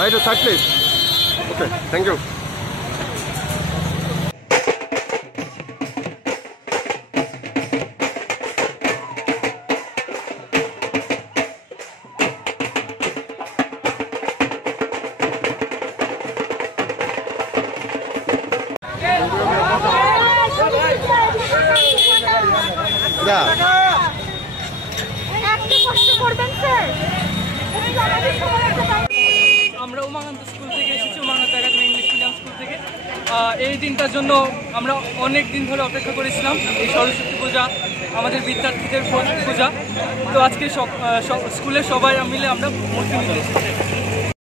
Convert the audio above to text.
Right to side please. Okay, thank you. আমরা Umakanta school থেকে এসেছি, Umakanta academy English medium school থেকে। এই দিনটার জন্য আমরা অনেক দিন ধরে অপেক্ষা করেছিলাম। এই সরস্বতী পূজা আমাদের বিদ্যার্থীদের পূজা, তো আজকে স্কুলের সবাই মিলে আমরা মূর্তি নিতে এসেছি।